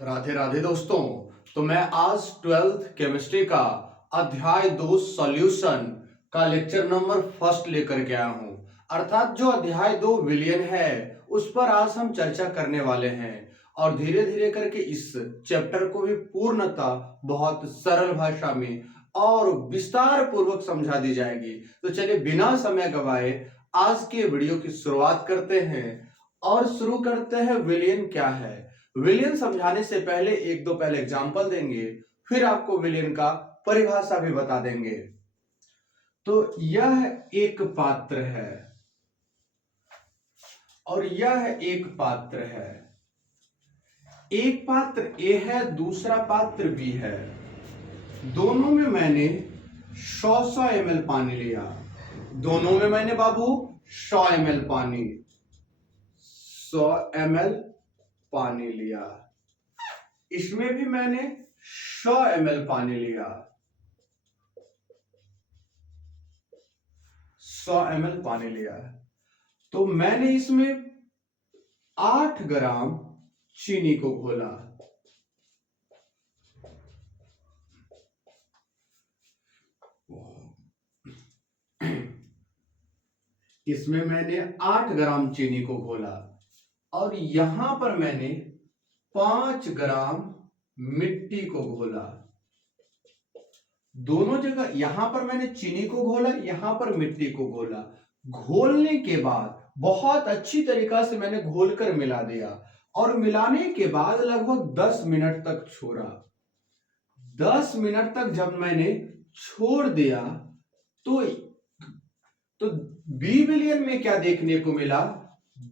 राधे राधे दोस्तों। तो मैं आज 12th केमिस्ट्री का अध्याय 2 सॉल्यूशन का लेक्चर नंबर फर्स्ट लेकर के आया हूं। अर्थात जो अध्याय 2 विलयन है उस पर आज हम चर्चा करने वाले हैं और धीरे धीरे करके इस चैप्टर को भी पूर्णतः बहुत सरल भाषा में और विस्तार पूर्वक समझा दी जाएगी। तो चलिए बिना समय गवाए आज के वीडियो की शुरुआत करते हैं और शुरू करते हैं विलयन क्या है। विलयन समझाने से पहले एक दो पहले एग्जांपल देंगे, फिर आपको विलयन का परिभाषा भी बता देंगे। तो यह एक पात्र है और यह एक पात्र है। एक पात्र A है, दूसरा पात्र B है। दोनों में मैंने 100 ml पानी लिया। दोनों में मैंने बाबू 100 ml पानी 100 ml पानी लिया। इसमें भी मैंने 100 ml पानी लिया। 100 ml पानी लिया। तो मैंने इसमें 8 ग्राम चीनी को घोला। इसमें मैंने 8 ग्राम चीनी को घोला और यहां पर मैंने 5 ग्राम मिट्टी को घोला। दोनों जगह यहां पर मैंने चीनी को घोला, यहां पर मिट्टी को घोला। घोलने के बाद बहुत अच्छी तरीका से मैंने घोलकर मिला दिया और मिलाने के बाद लगभग 10 मिनट तक छोड़ा। 10 मिनट तक जब मैंने छोड़ दिया तो बी विलयन में क्या देखने को मिला?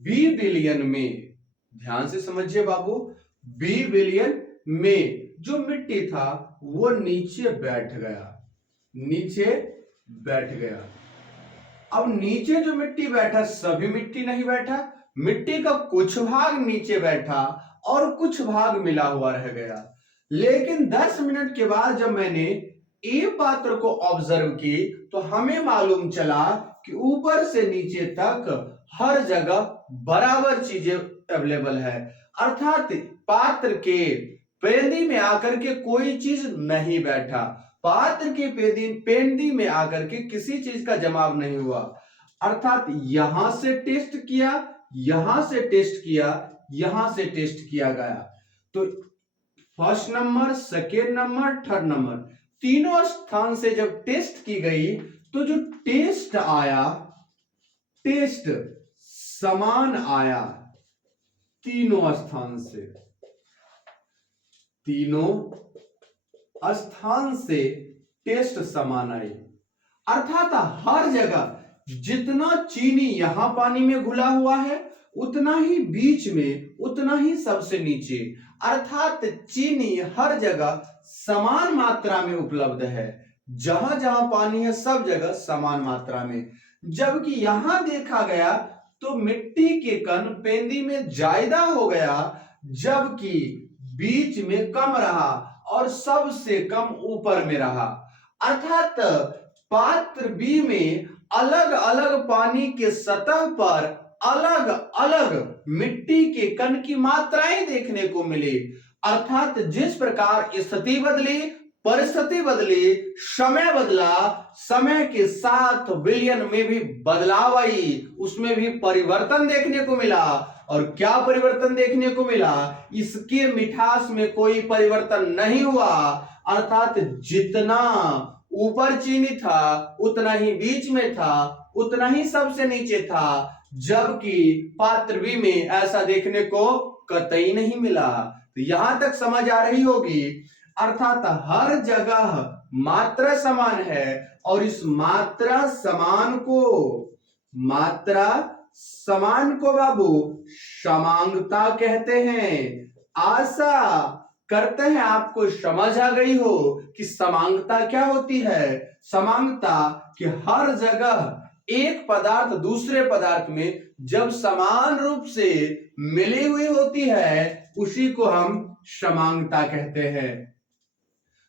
बी विलयन में ध्यान से समझिए बाबू, बी विलयन में जो मिट्टी था वो नीचे बैठ गया। नीचे बैठ गया। अब नीचे जो मिट्टी बैठा, सभी मिट्टी नहीं बैठा, मिट्टी का कुछ भाग नीचे बैठा और कुछ भाग मिला हुआ रह गया। लेकिन 10 मिनट के बाद जब मैंने ए पात्र को ऑब्जर्व की तो हमें मालूम चला कि ऊपर से नीचे तक हर जगह बराबर चीजें अवेलेबल है। अर्थात पात्र के पेंदी में आकर के कोई चीज नहीं बैठा, पात्र के पेंदी में आकर के किसी चीज का जमाव नहीं हुआ। अर्थात यहां से टेस्ट किया, यहां से टेस्ट किया, यहां से टेस्ट किया गया। तो first number, second number, third number, तीनों स्थान से जब टेस्ट की गई तो जो टेस्ट आया, टेस्ट समान आया। तीनों स्थान से, तीनों स्थान से टेस्ट समान आई। अर्थात हर जगह जितना चीनी यहां पानी में घुला हुआ है उतना ही बीच में, उतना ही सबसे नीचे। अर्थात चीनी हर जगह समान मात्रा में उपलब्ध है। जहां जहां पानी है सब जगह समान मात्रा में। जबकि यहां देखा गया तो मिट्टी के कण पेंदी में ज्यादा हो गया, जबकि बीच में कम रहा और सबसे कम ऊपर में रहा। अर्थात पात्र बी में अलग अलग पानी के सतह पर अलग अलग मिट्टी के कण की मात्राएं देखने को मिली। अर्थात जिस प्रकार स्थिति बदली, परिस्थिति बदली, समय बदला, समय के साथ विलयन में भी बदलाव आई, उसमें भी परिवर्तन देखने को मिला। और क्या परिवर्तन देखने को मिला? इसके मिठास में कोई परिवर्तन नहीं हुआ। अर्थात जितना ऊपर चीनी था उतना ही बीच में था, उतना ही सबसे नीचे था। जबकि पात्र बी में ऐसा देखने को कतई नहीं मिला। तो यहां तक समझ आ रही होगी। अर्थात हर जगह मात्रा समान है और इस मात्रा समान को बाबू समांगता कहते हैं। आशा करते हैं आपको समझ आ गई हो कि समांगता क्या होती है। समांगता कि हर जगह एक पदार्थ दूसरे पदार्थ में जब समान रूप से मिली हुई होती है उसी को हम समांगता कहते हैं।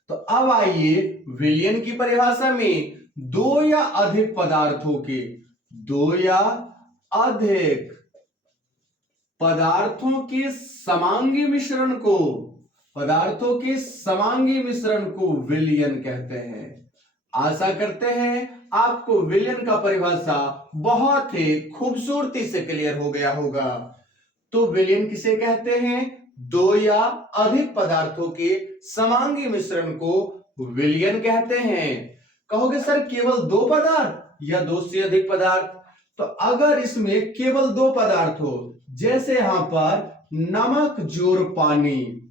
तो अब आइए विलयन की परिभाषा में दो या अधिक पदार्थों के, दो या अधिक पदार्थों के समांगी मिश्रण को पदार्थों के समांगी मिश्रण को विलयन कहते हैं। आशा करते हैं आपको विलयन का परिभाषा बहुत ही खूबसूरती से क्लियर हो गया होगा। तो विलयन किसे कहते हैं? दो या अधिक पदार्थों के समांगी मिश्रण को विलयन कहते हैं। कहोगे सर केवल दो पदार्थ या दो से अधिक पदार्थ? तो अगर इसमें केवल दो पदार्थ हो, जैसे यहां पर नमक जोड़ पानी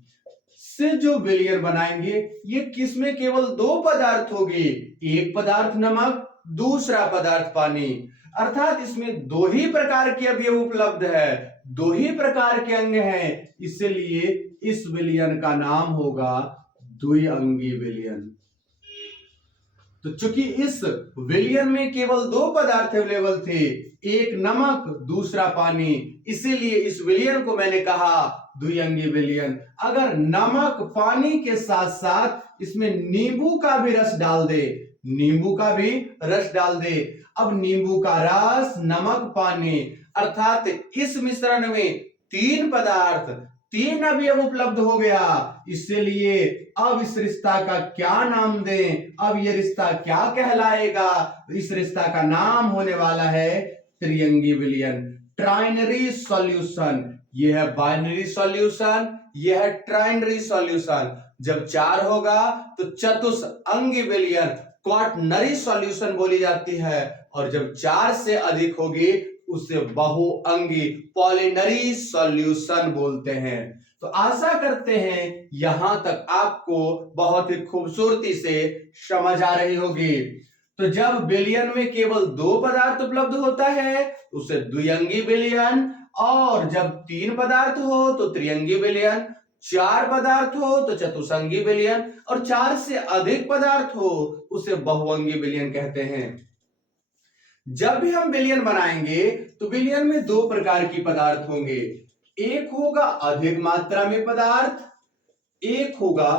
से जो विलयन बनाएंगे, ये किसमें केवल दो पदार्थ होगी, एक पदार्थ नमक, दूसरा पदार्थ पानी, अर्थात इसमें दो ही प्रकार के अवयव उपलब्ध है, दो ही प्रकार के अंग हैं, इसलिए इस विलयन का नाम होगा द्विअंगी विलयन। तो चूंकि इस विलयन में केवल दो पदार्थ अवेलेबल थे, एक नमक दूसरा पानी, इसीलिए इस विलयन को मैंने कहा द्विअंगी विलयन। अगर नमक पानी के साथ साथ इसमें नींबू का भी रस डाल दे, नींबू का भी रस डाल दे, अब नींबू का रस, नमक, पानी, अर्थात इस मिश्रण में तीन पदार्थ, तीन अवयव उपलब्ध हो गया। इसलिए अब इस रिश्ता का क्या नाम दें, अब ये रिश्ता क्या कहलाएगा? इस रिश्ता का नाम होने वाला है त्रिअंगी विलयन, ट्राइनरी सॉल्यूशन। यह है बाइनरी सॉल्यूशन, यह है ट्राइनरी सॉल्यूशन। जब चार होगा तो चतुष्अंगी विलयन, क्वाटरनरी सॉल्यूशन बोली जाती है, और जब चार से अधिक होगी उसे बहुअंगी, पॉलिनरी सॉल्यूशन बोलते हैं। तो आशा करते हैं यहां तक आपको बहुत ही खूबसूरती से समझ आ रही होगी। तो जब विलयन में केवल दो पदार्थ उपलब्ध होता है उसे द्विअंगी विलयन, और जब तीन पदार्थ हो तो त्रिअंगी विलयन, चार पदार्थ हो तो चतुष्अंगी विलयन, और चार से अधिक पदार्थ हो उसे बहुअंगी विलयन कहते हैं। जब भी हम विलयन बनाएंगे तो विलयन में दो प्रकार की पदार्थ होंगे, एक होगा अधिक मात्रा में पदार्थ, एक होगा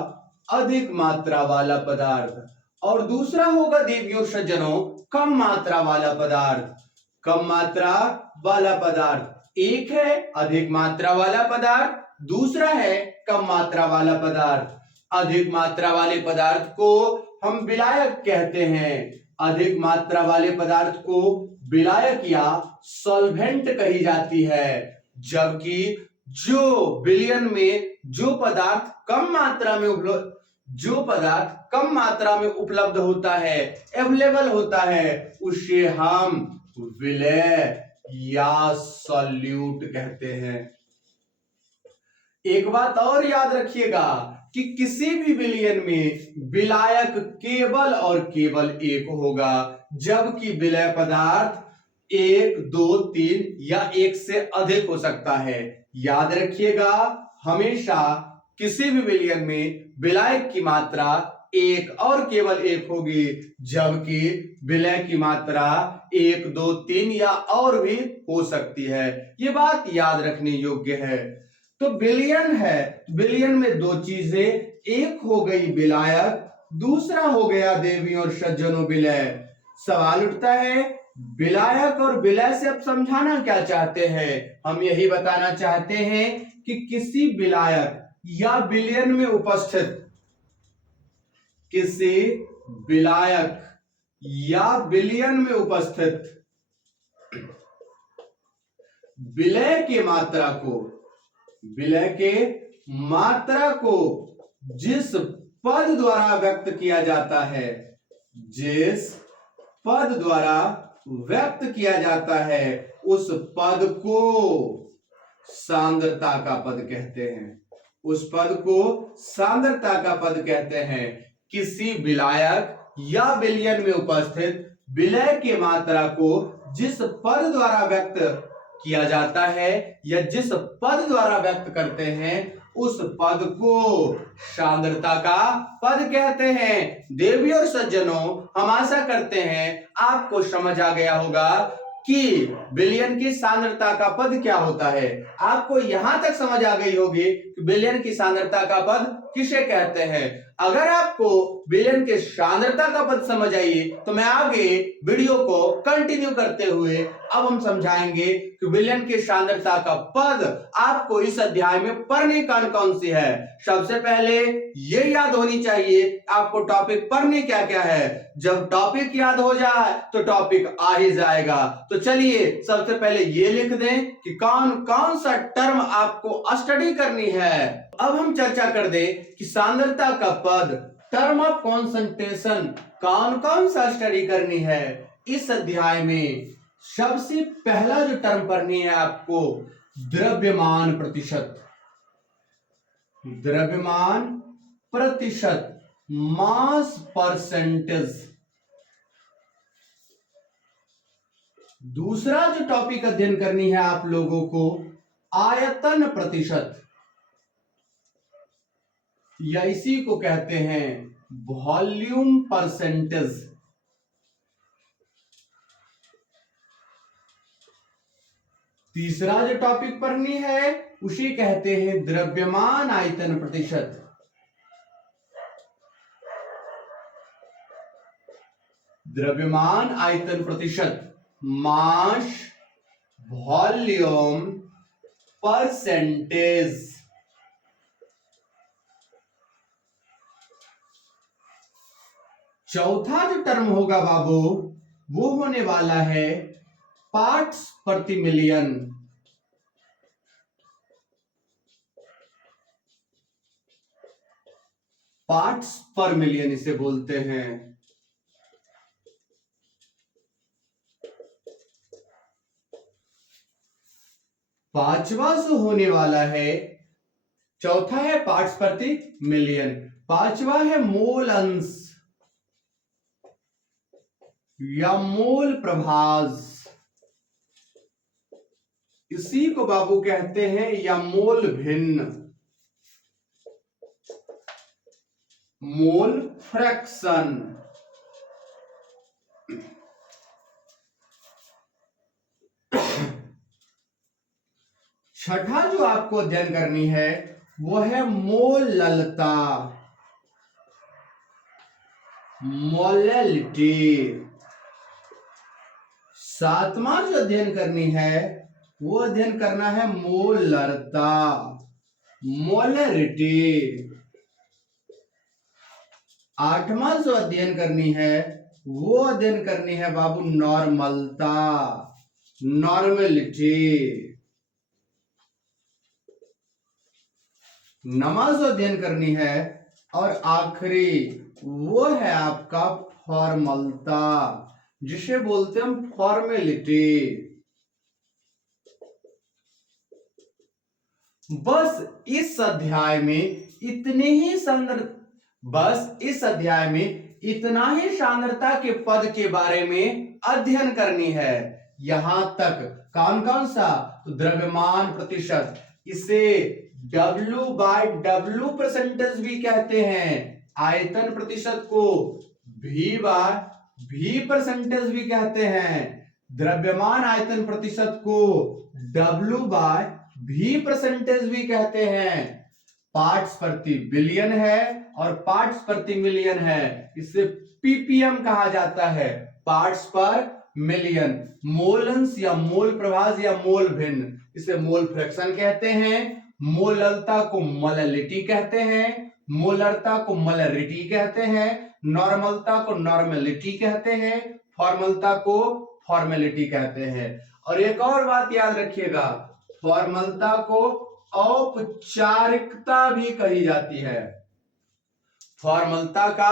अधिक मात्रा वाला पदार्थ, और दूसरा होगा देवियों सज्जनों कम मात्रा वाला पदार्थ। कम मात्रा वाला पदार्थ एक है अधिक मात्रा वाला पदार्थ, दूसरा है कम मात्रा वाला पदार्थ। अधिक मात्रा वाले पदार्थ को हम विलायक कहते हैं, अधिक मात्रा वाले पदार्थ को विलायक या सॉल्वेंट कही जाती है, जबकि जो विलयन में जो पदार्थ कम मात्रा में उपलब्ध होता है, अवेलेबल होता है, उसे हम विलय या सॉल्यूट कहते हैं। एक बात और याद रखिएगा कि किसी भी विलयन में विलायक केवल और केवल एक होगा, जबकि विलय पदार्थ एक, दो, तीन या एक से अधिक हो सकता है। याद रखिएगा हमेशा किसी भी विलयन में विलायक की मात्रा एक और केवल एक होगी, जबकि विलय की मात्रा एक, दो, तीन या और भी हो सकती है। ये बात याद रखने योग्य है। तो विलयन है, विलयन में दो चीजें, एक हो गई विलायक, दूसरा हो गया देवी और सज्जनों विलय। सवाल उठता है विलायक और विलय से आप समझाना क्या चाहते हैं? हम यही बताना चाहते हैं कि किसी विलायक या विलयन में उपस्थित किसी विलायक या विलयन में उपस्थित विलय के मात्रा को जिस पद द्वारा व्यक्त किया जाता है, जिस पद द्वारा व्यक्त किया जाता है, उस पद को सांद्रता का पद कहते हैं। उस पद को सांद्रता का पद कहते हैं। किसी विलायक या विलयन में उपस्थित विलय की मात्रा को जिस पद द्वारा व्यक्त किया जाता है या जिस पद द्वारा व्यक्त करते हैं, उस पद को सांद्रता का पद कहते हैं। देवियों और सज्जनों, हम आशा करते हैं आपको समझ आ गया होगा कि विलयन की सांद्रता का पद क्या होता है। आपको यहां तक समझ आ गई होगी कि विलयन की सांद्रता का पद किसे कहते हैं। अगर आपको विलयन के सांद्रता का पद समझ आई तो मैं आगे वीडियो को कंटिन्यू करते हुए अब हम समझाएंगे कि विलयन के सांद्रता का पद आपको इस अध्याय में पढ़ने कौन सी है। सबसे पहले ये याद होनी चाहिए आपको टॉपिक पढ़ने क्या क्या है। जब टॉपिक याद हो जाए तो टॉपिक आ ही जाएगा। तो चलिए सबसे पहले ये लिख दें कि कौन कौन सा टर्म आपको स्टडी करनी है। अब हम चर्चा कर दें कि सांद्रता का पद टर्म ऑफ कॉन्सेंट्रेशन कौन कौन सा स्टडी करनी है इस अध्याय में। सबसे पहला जो टर्म पढ़नी है आपको द्रव्यमान प्रतिशत। द्रव्यमान प्रतिशत, मास परसेंटेज। दूसरा जो टॉपिक अध्ययन करनी है आप लोगों को आयतन प्रतिशत, या इसी को कहते हैं वॉल्यूम परसेंटेज। तीसरा जो टॉपिक पढ़नी है उसे कहते हैं द्रव्यमान आयतन प्रतिशत। द्रव्यमान आयतन प्रतिशत, मास वॉल्यूम परसेंटेज। चौथा जो टर्म होगा बाबू वो होने वाला है पार्ट्स प्रति मिलियन। पार्ट्स पर मिलियन इसे बोलते हैं। पांचवा जो होने वाला है, चौथा है पार्ट्स प्रति मिलियन, पांचवा है मोल अंश या मोल प्रभाज। इसी को बाबू कहते हैं या मोल भिन्न, मोल फ्रैक्शन। छठा जो आपको अध्ययन करनी है वो है मोललता, मोलैलिटी। सातवां जो अध्ययन करनी है वो अध्ययन करना है मोलरता, मोलरिटी। आठवां जो अध्ययन करनी है वो अध्ययन करनी है बाबू नॉर्मलता, नॉर्मलिटी। नमाज अध्ययन करनी है और आखिरी वो है आपका फॉर्मलता, जिसे बोलते हैं हम फॉर्मेलिटी। बस इस अध्याय में इतने ही इतना ही सांद्रता के पद के बारे में अध्ययन करनी है। यहां तक कौन कौन सा, तो द्रव्यमान प्रतिशत, इसे W/W परसेंटेज भी कहते हैं। आयतन प्रतिशत को V/V परसेंटेज भी कहते हैं। द्रव्यमान आयतन प्रतिशत को W/V परसेंटेज भी कहते हैं। पार्ट्स प्रति बिलियन है और पार्ट्स प्रति मिलियन है, इसे पीपीएम कहा जाता है, पार्ट्स पर मिलियन। मोल अंश या मोल प्रभाज या मोल भिन्न, इसे मोल फ्रैक्शन कहते हैं। मोललता को मोलैलिटी कहते हैं, मोलरता को मोलरिटी कहते हैं, नॉर्मलता को नॉर्मेलिटी कहते हैं, फॉर्मलता को फॉर्मेलिटी कहते हैं। और एक और बात याद रखिएगा, फॉर्मलता को औपचारिकता भी कही जाती है। फॉर्मलता का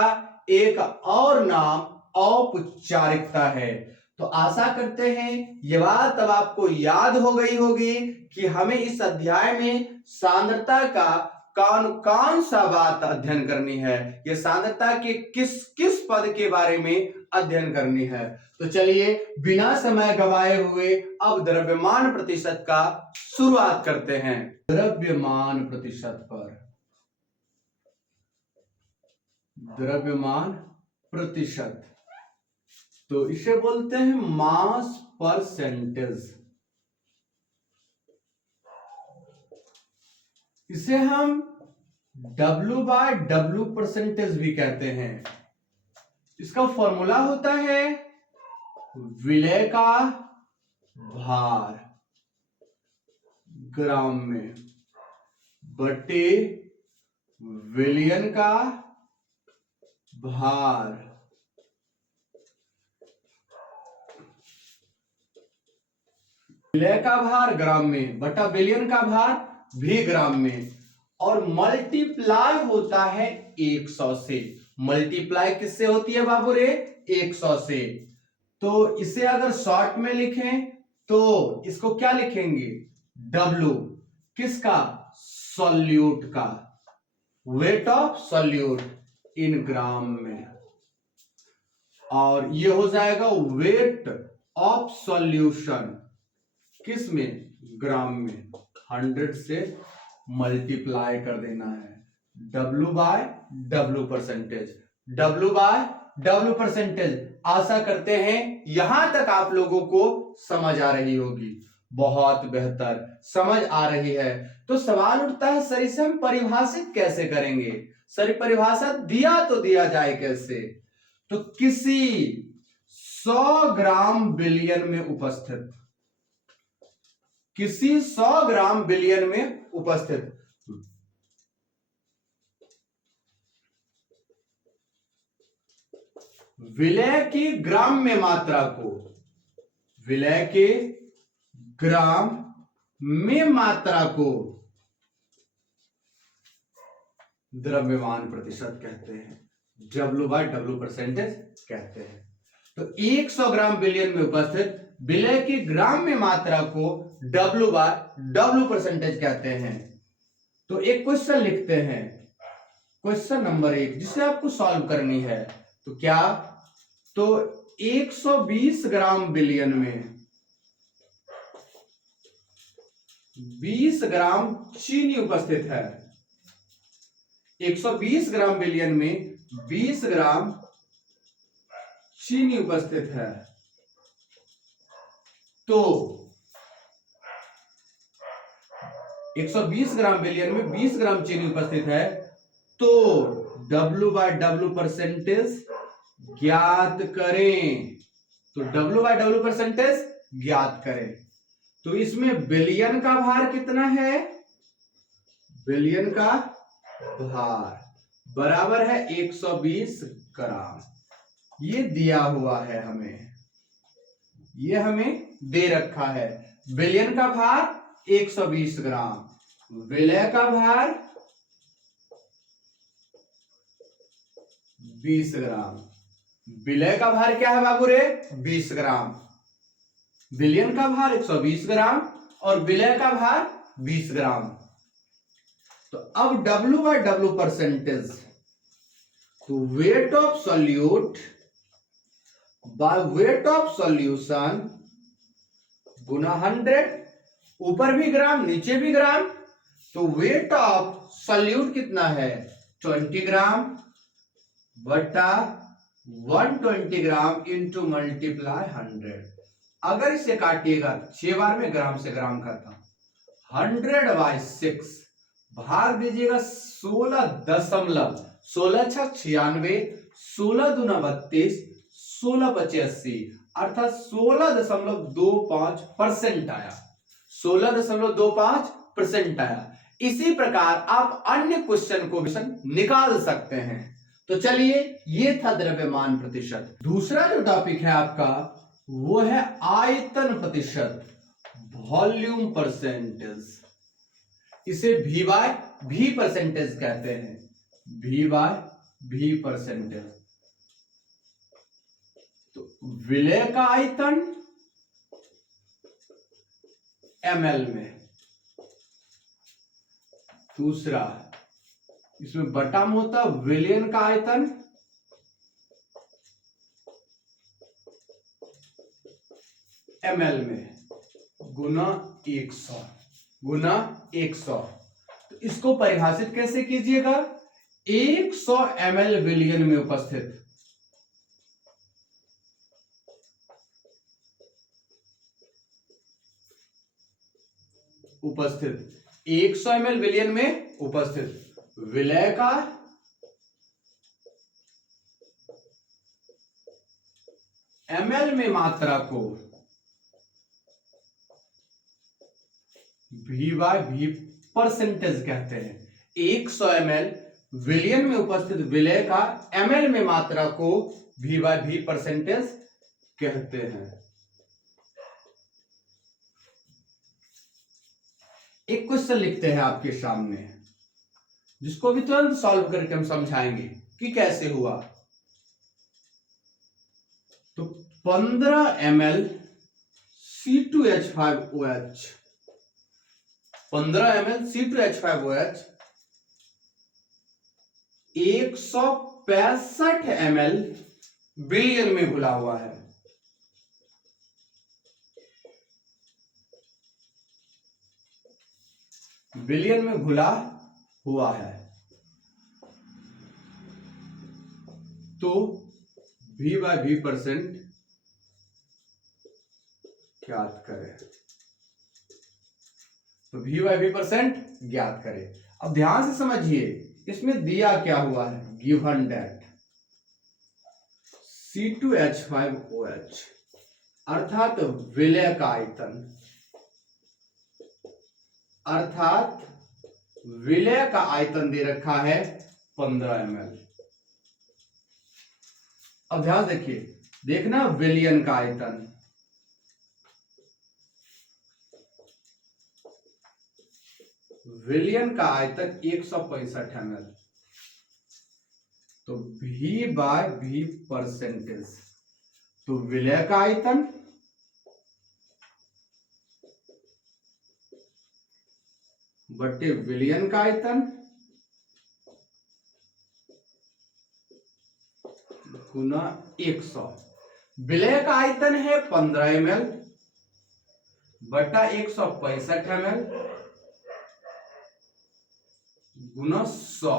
एक और नाम औपचारिकता है। तो आशा करते हैं ये बात अब आपको याद हो गई होगी कि हमें इस अध्याय में सांद्रता का कौन कौन सा बात अध्ययन करनी है, ये सांद्रता के किस किस पद के बारे में अध्ययन करनी है। तो चलिए बिना समय गवाए हुए अब द्रव्यमान प्रतिशत का शुरुआत करते हैं। द्रव्यमान प्रतिशत पर, द्रव्यमान प्रतिशत तो इसे बोलते हैं मास परसेंटेज। इसे हम W/W परसेंटेज भी कहते हैं। इसका फॉर्मूला होता है विलय का भार ग्राम में बटे विलयन का भार। विलय का भार ग्राम में बटा विलयन का भार भी ग्राम में, और मल्टीप्लाई होता है 100 से। मल्टीप्लाई किससे होती है बाबू रे? 100 से। तो इसे अगर शॉर्ट में लिखें तो इसको क्या लिखेंगे? W किसका? सॉल्यूट का, वेट ऑफ सॉल्यूट इन ग्राम में, और ये हो जाएगा वेट ऑफ सॉल्यूशन किस में? ग्राम में। 100 से मल्टीप्लाई कर देना है। W/W percentage, W/W percentage. आशा करते हैं यहां तक आप लोगों को समझ आ रही होगी। बहुत बेहतर, समझ आ रही है। तो सवाल उठता है सर इसे हम परिभाषित कैसे करेंगे? सर परिभाषा दिया तो दिया जाए कैसे? तो किसी 100 ग्राम बिलियन में उपस्थित, किसी 100 ग्राम बिलियन में उपस्थित विलय की ग्राम में मात्रा को, विलय के ग्राम में मात्रा को द्रव्यमान प्रतिशत कहते हैं, W/W परसेंटेज कहते हैं। तो 100 ग्राम बिलियन में उपस्थित विलय की ग्राम में मात्रा को W/W परसेंटेज कहते हैं। तो एक क्वेश्चन लिखते हैं, क्वेश्चन नंबर 1 जिसे आपको सॉल्व करनी है। तो क्या? तो 120 ग्राम बिलियन में 20 ग्राम चीनी उपस्थित है। 120 ग्राम बिलियन में 20 ग्राम चीनी उपस्थित है। तो 120 ग्राम बिलियन में 20 ग्राम चीनी उपस्थित है, तो W/W परसेंटेज ज्ञात करें। तो W/W परसेंटेज ज्ञात करें। तो इसमें बिलियन का भार कितना है? बिलियन का भार बराबर है 120 ग्राम। ये दिया हुआ है हमें, ये हमें दे रखा है। बिलियन का भार 120 ग्राम, विलय का भार 20 ग्राम। विलय का भार क्या है बाबू रे? 20 ग्राम। बिलियन का भार 120 ग्राम और विलय का भार 20 ग्राम। तो अब W/W परसेंटेज, तो weight of solute by weight of solution गुना 100, ऊपर भी ग्राम नीचे भी ग्राम। तो वेट ऑफ सॉल्यूट कितना है? 20 ग्राम बटा 120 ग्राम इंटू मल्टीप्लाई 100। अगर इसे काटिएगा 6 बार में ग्राम से ग्राम खत्म। 100/6 भाग दीजिएगा 16 16 96, 16 दूना 32, 16 पचे 80, अर्थात 16.25% आया। 16.25% आया। इसी प्रकार आप अन्य क्वेश्चन को भी निकाल सकते हैं। तो चलिए, ये था द्रव्यमान प्रतिशत। दूसरा जो टॉपिक है आपका वो है आयतन प्रतिशत, वॉल्यूम परसेंटेज। इसे V/V परसेंटेज कहते हैं, V/V परसेंटेज। तो विलय का आयतन ml में। दूसरा इसमें बटा में होता विलयन का आयतन ml में गुना 100। तो इसको परिभाषित कैसे कीजिएगा? 100 ml विलयन में उपस्थित उपस्थित 100 ml विलयन में उपस्थित विलय का ml में मात्रा को V/V परसेंटेज कहते हैं। 100 ml विलयन में उपस्थित विलय का ml में मात्रा को V/V परसेंटेज कहते हैं। एक क्वेश्चन लिखते हैं आपके सामने, जिसको भी तुरंत सॉल्व करके हम समझाएंगे कि कैसे हुआ। तो 15 ml C2H5OH 15 ml C2H5OH 165 ml विलयन में घुला हुआ है। विलयन में घुला हुआ है, तो V/V परसेंट ज्ञात करें। तो V/V परसेंट ज्ञात करें। अब ध्यान से समझिए, इसमें दिया क्या हुआ है, गिवन दैट C2H5OH अर्थात विलय का आयतन, अर्थात विलय का आयतन दे रखा है 15 ml। अब ध्यान देखिए, देखना विलयन का आयतन, विलयन का आयतन 165 ml, तो V/V परसेंटेज, तो विलय का आयतन बटे विलयन का आयतन गुना 100। विलय का आयतन है 15 ml बटा 165 ml गुना 100।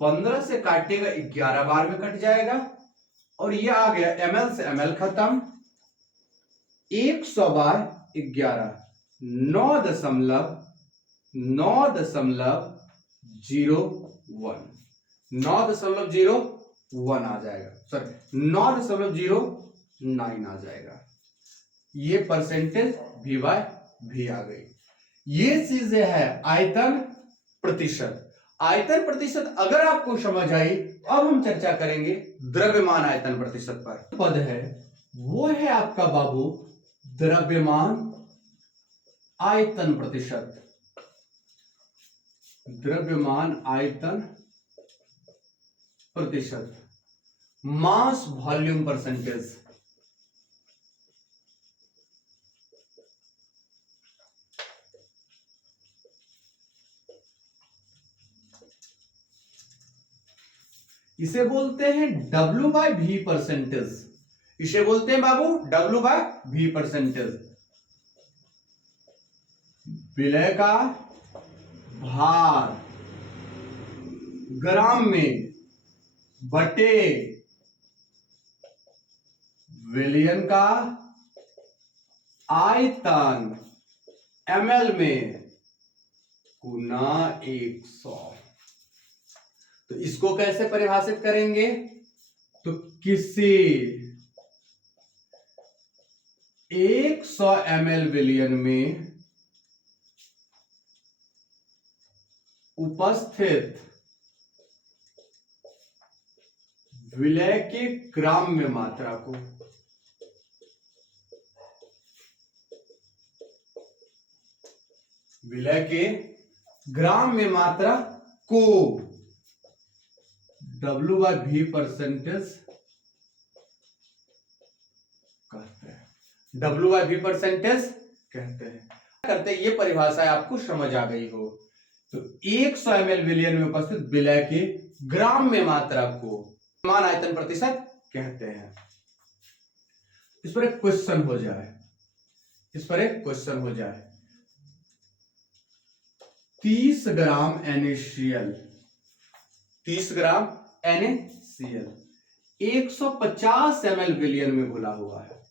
15 से काटेगा 11 बार में कट जाएगा, और ये आ गया ml से ml खत्म, 100 बार 11 9.9.01 9.01 आ जाएगा, सॉरी 9.09 आ जाएगा। ये परसेंटेज V/V आ गई। ये चीजें है आयतन प्रतिशत। आयतन प्रतिशत अगर आपको समझ आई, अब हम चर्चा करेंगे द्रव्यमान आयतन प्रतिशत पर। पद है वो है आपका बाबू द्रव्यमान आयतन प्रतिशत, द्रव्यमान आयतन प्रतिशत, मास वॉल्यूम परसेंटेज। इसे बोलते हैं W/V परसेंटेज, इसे बोलते हैं बाबू W/V परसेंटेज। विलय का भार ग्राम में बटे विलयन का आयतन ml में गुना 100। तो इसको कैसे परिभाषित करेंगे, तो किसी 100 ml विलयन में उपस्थित विलय के ग्राम में मात्रा को, विलय के ग्राम में मात्रा को W/V परसेंटेज कहते हैं, W/V परसेंटेज कहते हैं। करते ये परिभाषा आपको समझ आ गई हो। तो 100 ml विलयन में उपस्थित विलय के ग्राम में मात्रा को मान आयतन प्रतिशत कहते हैं। इस पर एक क्वेश्चन हो जाए, इस पर एक क्वेश्चन हो जाए, 30 ग्राम NaCl, 30 ग्राम NaCl 150 ml विलयन में घुला हुआ है।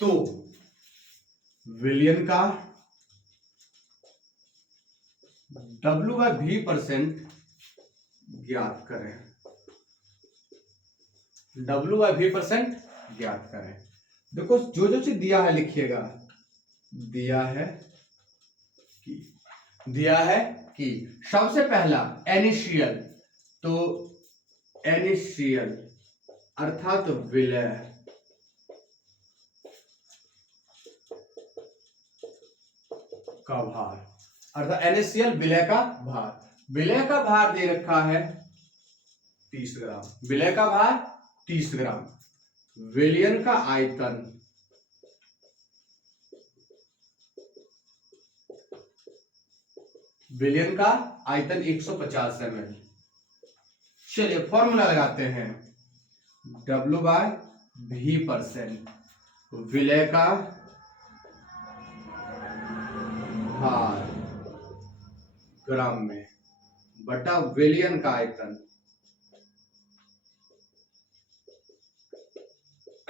तो विलयन का W/V% ज्ञात करें। W/V% ज्ञात करें। देखो जो जो चीज दिया है लिखिएगा। दिया है कि सबसे पहला इनिशियल, तो इनिशियल अर्थात विलय का भार, अर्थात इनिशियल विलय का भार। विलय का भार दे रखा है 30 ग्राम। विलय का भार 30 ग्राम। विलयन का आयतन विलयन का आयतन 150 ml। चलिए फॉर्मूला लगाते हैं। W/V%, विलय का भार ग्राम में बटा विलयन का आयतन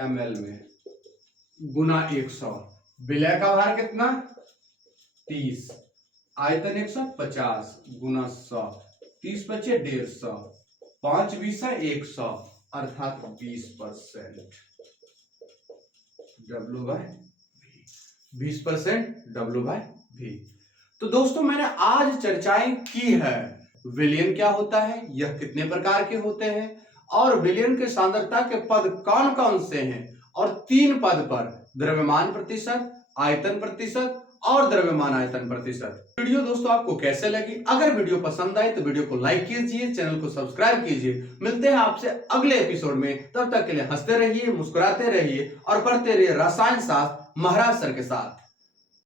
ml में गुना 100। विलय का भार कितना? 30, आयतन 150 गुना 100, 30 बचे 150, 5 20 100 अर्थात 20%। W/V। तो दोस्तों मैंने आज चर्चाएं की है विलयन क्या होता है, यह कितने प्रकार के होते हैं, और विलयन के सांद्रता के पद कौन कौन से हैं, और 3 पद पर द्रव्यमान प्रतिशत, आयतन प्रतिशत और द्रव्यमान आयतन प्रतिशत। वीडियो दोस्तों आपको कैसे लगी? अगर वीडियो पसंद आए तो वीडियो को लाइक कीजिए, चैनल को सब्सक्राइब कीजिए। मिलते हैं आपसे अगले एपिसोड में, तब तक के लिए हंसते रहिए, मुस्कुराते रहिए और पढ़ते रहिए रसायन शास्त्र महाराज सर के साथ।